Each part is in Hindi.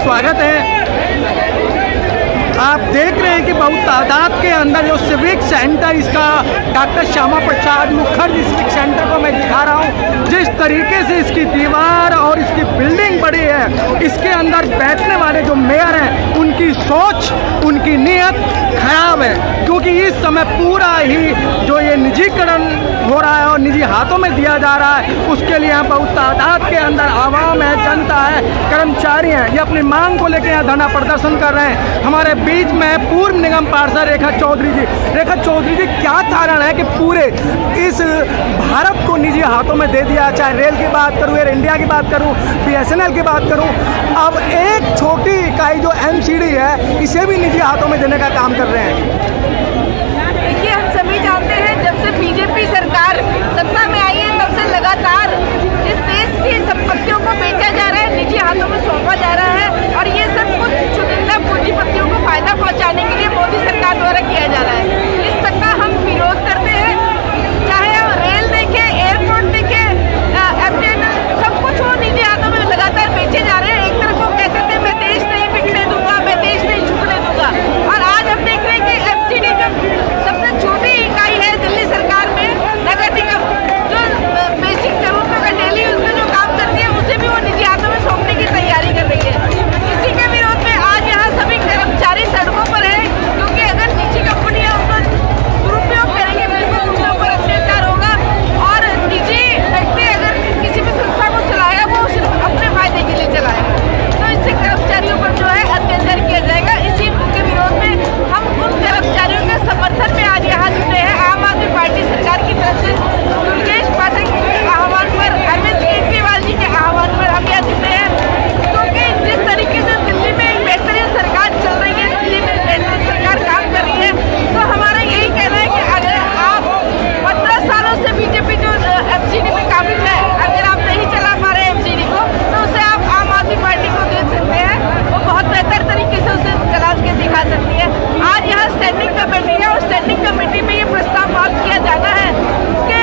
स्वागत है। आप देख रहे हैं कि बहुत तादाद के अंदर जो सिविक सेंटर, इसका doctor Shyama Prasad Mukherjee civic centre को मैं दिखा रहा हूँ। जिस तरीके से इसकी दीवार और इसकी बिल्डिंग बड़ी है, इसके अंदर बैठने वाले जो मेयर हैं उनकी सोच, उनकी नीयत खराब है, क्योंकि इस समय पूरा ही जो ये निजीकरण हो रहा है और निजी हाथों में दिया जा रहा है, उसके लिए यहाँ बहुत तादाद के अंदर आवाम है, जनता है, कर्मचारी हैं, ये अपनी मांग को लेकर यहाँ धरना प्रदर्शन कर रहे हैं। हमारे बीच में पूर्व निगम पार्षद रेखा चौधरी जी। रेखा चौधरी जी, क्या कारण है कि पूरे इस भारत को निजी हाथों में दे दिया? चाहे रेल की बात करूँ, एयर इंडिया की बात करूँ, BSNL की बात करूँ, अब एक छोटी इकाई जो MCD है, इसे भी निजी हाथों में देने का काम कर रहे हैं। देखिए, हम सभी जानते हैं, जब से बीजेपी सरकार सत्ता में आई है, तब से लगातार इस देश की संपत्तियों को बेचा जा रहा है, निजी हाथों में सौंपा जा रहा है, और ये सब कुछ चुनिंदा पूंजीपतियों को फायदा पहुंचाने के लिए मोदी सरकार द्वारा किया जा रहा है। इस सबका हम विरोध करते हैं। चाहे हम रेल देखें, एयरपोर्ट देखें, सब कुछ वो निजी हाथों में लगातार बेचे जा रहे हैं। एक तरफ वो कहते थे मैं देश नहीं बिकने दूंगा, मैं देश नहीं झुकने दूंगा, और आज हम देख रहे हैं कि MCD जो सबसे छोटी इकाई है दिल्ली सरकार में, नगर निगम, जो बेसिक जरूरतों का डेली उसमें जो काम करती है, उसे भी वो निजी हाथों में सौंपने की तैयारी कर रही है। इसी के विरोध में आज यहाँ सभी कर्मचारी सड़कों पर है, क्योंकि अगर निजी कंपनियां उनका दुरुपयोग करेंगे, बिल्कुल उनके ऊपर अत्याचार होगा, और निजी व्यक्ति अगर किसी भी संस्था को चलाएगा, वो सिर्फ अपने फायदे के लिए चलाएगा, तो इससे कर्मचारियों पर जो है अत्याचार किया जाएगा। इसी के विरोध में हम उन कर्मचारियों के समर्थन में आज यहाँ जुटे हैं। आम आदमी पार्टी सरकार की तरफ से दुर्गेश पाठक के आह्वान पर, अरविंद केजरीवाल जी के आह्वान पर हम यहाँ जुटे हैं, क्योंकि जिस तरीके से दिल्ली में एक बेहतरीन सरकार चल रही है, दिल्ली में बेहतरीन सरकार काम कर रही है, तो हमारा यही कहना है कि अगर आप 15 सालों से बीजेपी जो MCD में काबिज है, अगर आप नहीं चला पा रहे MCD को, तो उसे आप आम आदमी पार्टी को दे सकते हैं, वो बहुत बेहतर तरीके से उसे चला के दिखा सकती है। आज यहाँ स्टैंडिंग कमेटी है, और स्टैंडिंग कमेटी में ये प्रस्ताव पास किया जाना है कि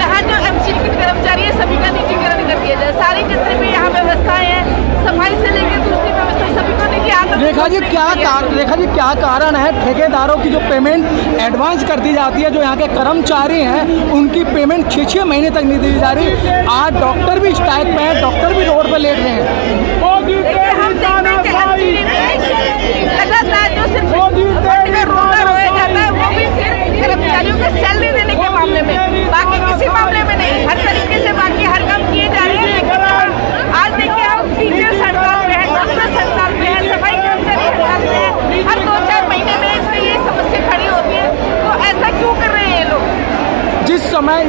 यहाँ जो MCD के कर्मचारी है, सभी का निजीकरण कर दिया जाए। सारी जितनी भी यहाँ व्यवस्थाएं हैं, सफाई से लेकर दूसरी व्यवस्था, सभी को निजी हाथों में। रेखा जी, क्या कारण है ठेकेदारों की जो पेमेंट एडवांस कर दी जाती है, जो यहाँ के कर्मचारी हैं उनकी पेमेंट 6-6 महीने तक नहीं दी जा रही? आज डॉक्टर भी स्ट्राइक में है, डॉक्टर भी रोड पर लेट रहे हैं। हम देखते हैं कि MCD में लगातार जो सिर्फ रोना रोया जाता है, वो भी सिर्फ कर्मचारियों को सैलरी देने के मामले में, बाकी किसी मामले में नहीं। हर तरीके से बाकी हर काम किए जा रहे हैं, लेकिन आज देखिए हम टीचर्स हड़ताल पे हैं, डॉक्टर्स हड़ताल पे हैं, सफाई कर्मचारी हड़ताल पे हैं। हर 2-4 महीने में इसमें ये समस्या खड़ी होती है, तो ऐसा क्यों कर रहे हैं ये लोग? जिस समय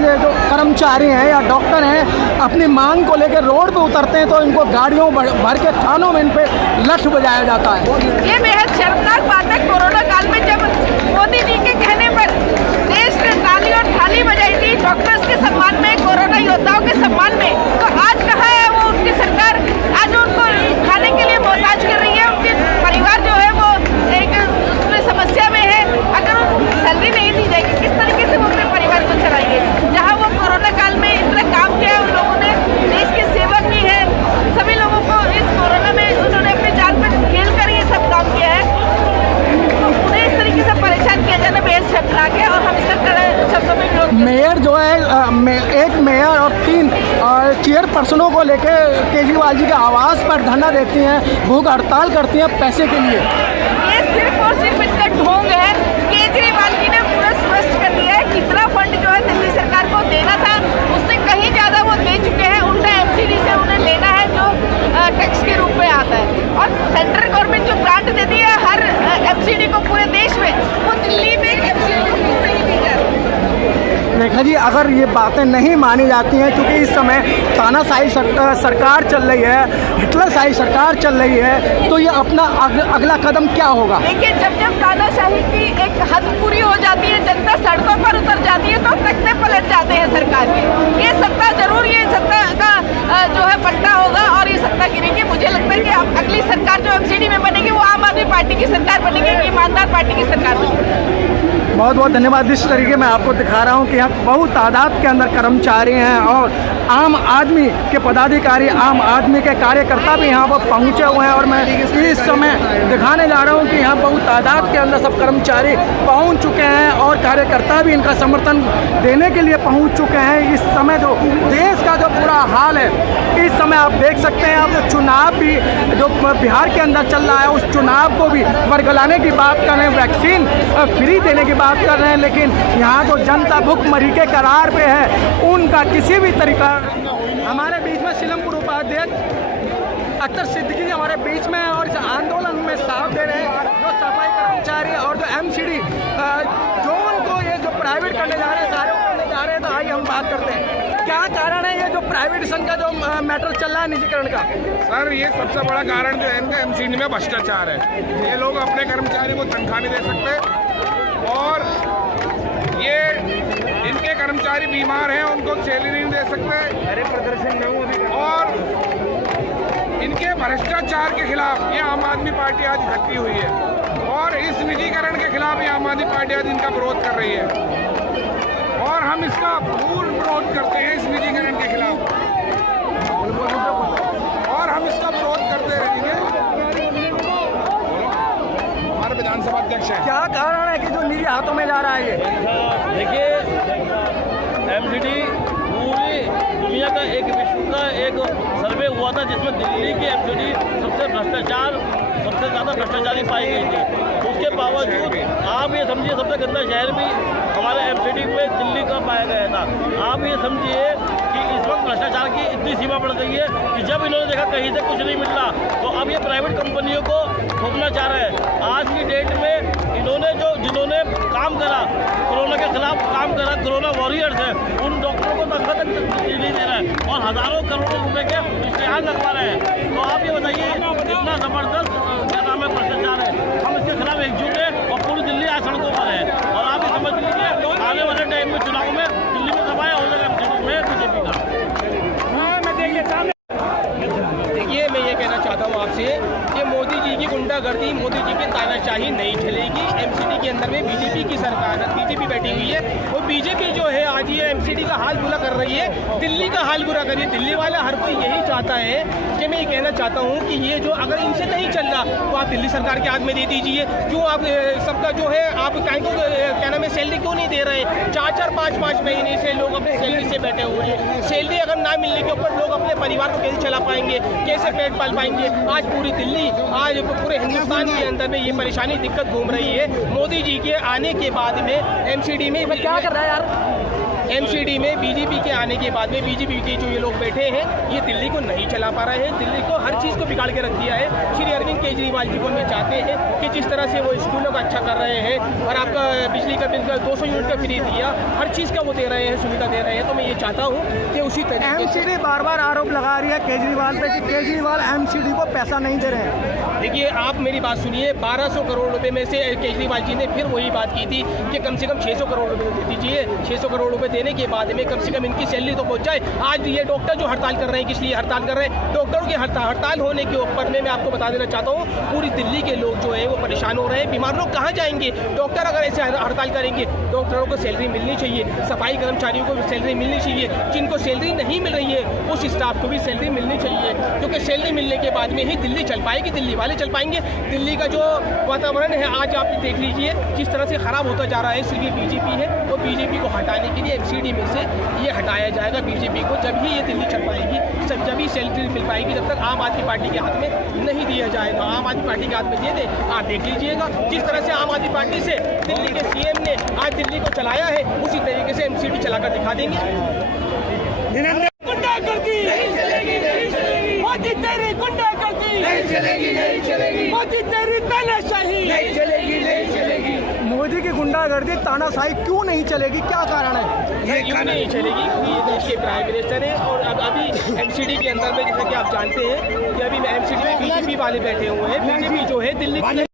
ये जो कर्मचारी हैं या डॉक्टर हैं अपनी मांग को लेकर रोड पे उतरते हैं, तो इनको गाड़ियों भर के थानों में इन पे लठ बजाया जाता है। ये बेहद शर्मनाक बात है। कोरोना काल में जब मोदी जी के कहने पर देश ने ताली और थाली बजाई थी डॉक्टर्स के सम्मान में, कोरोना योद्धाओं के सम्मान में, तो आज कहाँ है वो उनकी सरकार? आज उनको खाने के लिए मोहताज कर रही है। उनके परिवार जो है वो एक उसमें समस्या में है। अगर उनको सैलरी नहीं दी जाएगी, किस तरीके से वो अपने परिवार को चलाएंगे? जहाँ वो कोरोना काल में इतना काम किया है, उन लोगों ने देश की सेवा की है, सभी लोगों को इस कोरोना में उन्होंने अपनी जान पर खेल कर ये सब काम किया है, तो उन्हें इस तरीके से परेशान किया जाना बेहद शर्मनाक है, और हम इसका कड़े शब्दों में विरोध करते हैं। मेयर जो है एक मेयर और 3 चेयरपर्सनों को लेके केजरीवाल जी के आवास पर धरना देती हैं, भूख हड़ताल करती हैं पैसे के लिए। ये सिर्फ और सिर्फ इनका ढोंग है। केजरीवाल जी ने पूरा स्पष्ट कर दिया है कितना फंड जो है दिल्ली सरकार को देना था, उससे कहीं ज़्यादा वो दे चुके हैं। उल्टा MCD से उन्हें लेना है जो टैक्स के रूप में आता है, और सेंट्रल गवर्नमेंट जो ग्रांट देती है हर MCD को पूरे देश में, वो दिल्ली में MCD को क्यों नहीं दी जा रही? रेखा जी, अगर ये बातें नहीं मानी जाती हैं, क्योंकि इस समय तानाशाही सरकार चल रही है, हिटलरशाही सरकार चल रही है, तो ये अपना अगला कदम क्या होगा? देखिए, जब तानाशाही की एक हद पूरी हो जाती है, जनता सड़कों पर उतर जाती है, तो तख्ते पलट जाते हैं सरकार के। ये सत्ता जरूर, ये सत्ता का जो है पट्टा होगा, और ये सत्ता गिरेगी। मुझे लगता है कि अब अगली सरकार जो MCD में बनेगी, वो आम आदमी पार्टी की सरकार बनेगी, ईमानदार पार्टी की सरकार बनेगी। बहुत बहुत धन्यवाद। इस तरीके मैं आपको दिखा रहा हूँ कि यहाँ बहुत तादाद के अंदर कर्मचारी हैं और आम आदमी के पदाधिकारी, आम आदमी के कार्यकर्ता भी यहाँ पर पहुँचे हुए हैं। और मैं इस समय दिखाने जा रहा हूँ कि यहाँ बहुत तादाद के अंदर सब कर्मचारी पहुँच चुके हैं और कार्यकर्ता भी इनका समर्थन देने के लिए पहुँच चुके हैं। इस समय जो देश का जो पूरा हाल है, इस समय आप देख सकते हैं। आप जो चुनाव भी जो बिहार के अंदर चल रहा है, उस चुनाव को भी वर्गलाने की बात कर रहे हैं, वैक्सीन फ्री देने की बात कर रहे हैं, लेकिन यहाँ जो जनता भूखमरी के करार पे है, उनका किसी भी तरीका। हमारे बीच में सीलमपुर उपाध्यक्ष अख्तर सिद्दीकी जी हमारे बीच में और इस आंदोलन में साथ दे रहे हैं। जो सफाई कर्मचारी और जो MCD जो उनको ये जो प्राइवेट करने जा रहे हैं, सारे करने जा रहे हैं, तो आइए हम बात करते हैं। क्या कारण है ये जो प्राइवेटेशन का जो मैटर चल रहा है निजीकरण का? सर, ये सबसे बड़ा कारण जो है इनका MCD में भ्रष्टाचार है। ये लोग अपने कर्मचारी को तनख्वाह नहीं दे सकते और ये इनके कर्मचारी बीमार हैं, उनको सैलरी नहीं दे सकते। अरे प्रदर्शन में और इनके भ्रष्टाचार के खिलाफ ये आम आदमी पार्टी आज इकट्ठी हुई है और इस निजीकरण के खिलाफ ये आम आदमी पार्टी आज इनका विरोध कर रही है और हम इसका पूर्ण विरोध करते हैं इस निजीकरण के खिलाफ और हम इसका विरोध करते रहेंगे। हमारे विधानसभा अध्यक्ष हैं। क्या कारण है कि जो निजी हाथों में जा रहा है ये? देखिए, MCD पूरी दुनिया का एक विश्व का एक सर्वे हुआ था जिसमें दिल्ली की MCD सबसे ज़्यादा भ्रष्टाचारी पाई गई थी। उसके बावजूद आप ये समझिए सबसे गंदा शहर भी हमारे MCD में दिल्ली का पाया गया था। आप ये समझिए कि इस वक्त भ्रष्टाचार की इतनी सीमा बढ़ गई है कि जब इन्होंने देखा कहीं से कुछ नहीं मिल रहा, तो अब ये प्राइवेट कंपनियों को थोपना चाह रहे हैं। आज की डेट में इन्होंने जिन्होंने काम करा, कोरोना के खिलाफ काम करा, कोरोना वॉरियर्स हैं, उन डॉक्टरों को तनख्वाह तक नहीं दे रहा है और हज़ारों करोड़ों रुपए के इश्तिहार लगवा रहे हैं। तो आप ये बताइए इतना ज़बरदस्त क्या नाम है भ्रष्टाचार है। हम इसके खिलाफ एकजुट हैं और पूरी दिल्ली आज सड़कों पर है और आप ये समझ लीजिए आने वाले टाइम में चुनाव में दिल्ली में सफाया हो जाएगा MCD में BJP का। देखिए, मैं ये कहना चाहता हूँ आपसे कि मोदी जी की गुंडागर्दी, मोदी जी की तानाशाही नहीं चलेगी। MCD के अंदर में BJP की सरकार, BJP बैठी हुई है और BJP जो है आज ये MCD का हाल बुरा कर रही है, दिल्ली का हाल बुरा कर रही है। दिल्ली वाला हर कोई यही चाहता है कि मैं ये कहना चाहता हूँ कि ये जो अगर इनसे नहीं चल रहा तो आप दिल्ली सरकार के हाथ में दे दीजिए। क्यों आप सबका जो है आप को क्या नाम है सैलरी क्यों नहीं दे रहे? 4-4, 5-5 महीने से लोग अपने सैलरी से बैठे हुए हैं। सैलरी अगर ना मिलने के ऊपर लोग अपने परिवार को कैसे चला पाएंगे, कैसे पेट पाल पाएंगे? आज पूरी दिल्ली, आज पूरे हिंदुस्तान के अंदर में ये परेशानी दिक्कत घूम रही है। मोदी जी के आने के बाद में MCD में क्या कर रहा है यार? MCD में BJP के आने के बाद में BJP के जो ये लोग बैठे हैं, ये दिल्ली को नहीं चला पा रहे हैं। दिल्ली को हर चीज़ को बिगाड़ के रख दिया है। श्री अरविंद केजरीवाल जी को हम चाहते हैं कि जिस तरह से वो स्कूलों का अच्छा कर रहे हैं और आपका बिजली का बिल 200 यूनिट का फ्री दिया, हर चीज़ का वो दे रहे हैं, सुविधा दे रहे हैं। तो मैं ये चाहता हूँ कि उसी तरह MCD बार बार आरोप लगा रही है केजरीवाल पे कि केजरीवाल MCD को पैसा नहीं दे रहे हैं। देखिए, आप मेरी बात सुनिए। 1200 करोड़ रुपए में से केजरीवाल जी ने फिर वही बात की थी कि कम से कम 600 करोड़ रुपए दे दीजिए। 600 करोड़ रुपए देने के बाद में कम से कम इनकी सैलरी तो पहुंच जाए। आज ये डॉक्टर जो हड़ताल कर रहे हैं, किस लिए हड़ताल कर रहे हैं? डॉक्टरों की हड़ताल होने के ऊपर में मैं आपको बता देना चाहता हूँ, पूरी दिल्ली के लोग जो है वो परेशान हो रहे हैं। बीमार लोग कहाँ जाएंगे? डॉक्टर अगर ऐसे हड़ताल करेंगे, डॉक्टरों को सैलरी मिलनी चाहिए, सफाई कर्मचारियों को भी सैलरी मिलनी चाहिए। जिनको सैलरी नहीं मिल रही है उस स्टाफ को भी सैलरी मिलनी चाहिए, क्योंकि सैलरी मिलने के बाद में ही दिल्ली चल पाएगी, दिल्ली वाले चल पाएंगे। दिल्ली का जो वातावरण है आज आप देख लीजिए किस तरह से खराब होता जा रहा है। सिर्फ ये BJP है और BJP को हटाने के लिए MCD में से ये हटाया जाएगा BJP को। जब ही ये दिल्ली चल पाएगी, जब भी सैलरी मिल पाएगी, जब तक आम आदमी पार्टी के हाथ में नहीं दिया जाएगा। आम आदमी पार्टी के हाथ में दे दे, आप देख लीजिएगा जिस तरह से आम आदमी पार्टी से दिल्ली के CM ने आज दिल्ली को चलाया है, उसी तरीके से MCD चलाकर दिखा देंगे। गुंडागर्दी नहीं चलेगी, नहीं चलेगी। मोदी तेरी गुंडागर्दी नहीं चलेगी, नहीं चलेगी। मोदी तेरी तानाशाही नहीं चलेगी, नहीं चलेगी। मोदी की गुंडागर्दी तानाशाही क्यों नहीं चलेगी? क्या कारण है? ये क्यों नहीं चलेगी? क्योंकि ये देश के प्राइम मिनिस्टर हैं और अब अभी MCD के अंदर में जैसा कि आप जानते हैं कि अभी MCD में BJP वाले बैठे हुए हैं। BJP जो है दिल्ली की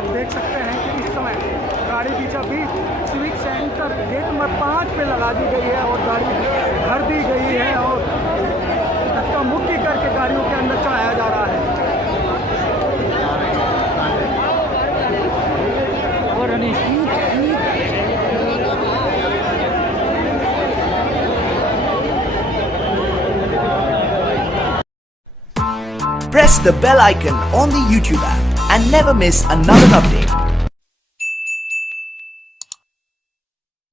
आप देख सकते हैं कि इस समय गाड़ी बीचा बीच सिविक सेंटर गेट नंबर 5 पे लगा दी गई है और गाड़ी भर दी गई है और धक्का मुक्की करके गाड़ियों के अंदर चढ़ाया जा रहा है। Press the bell icon on the YouTube app and never miss another update.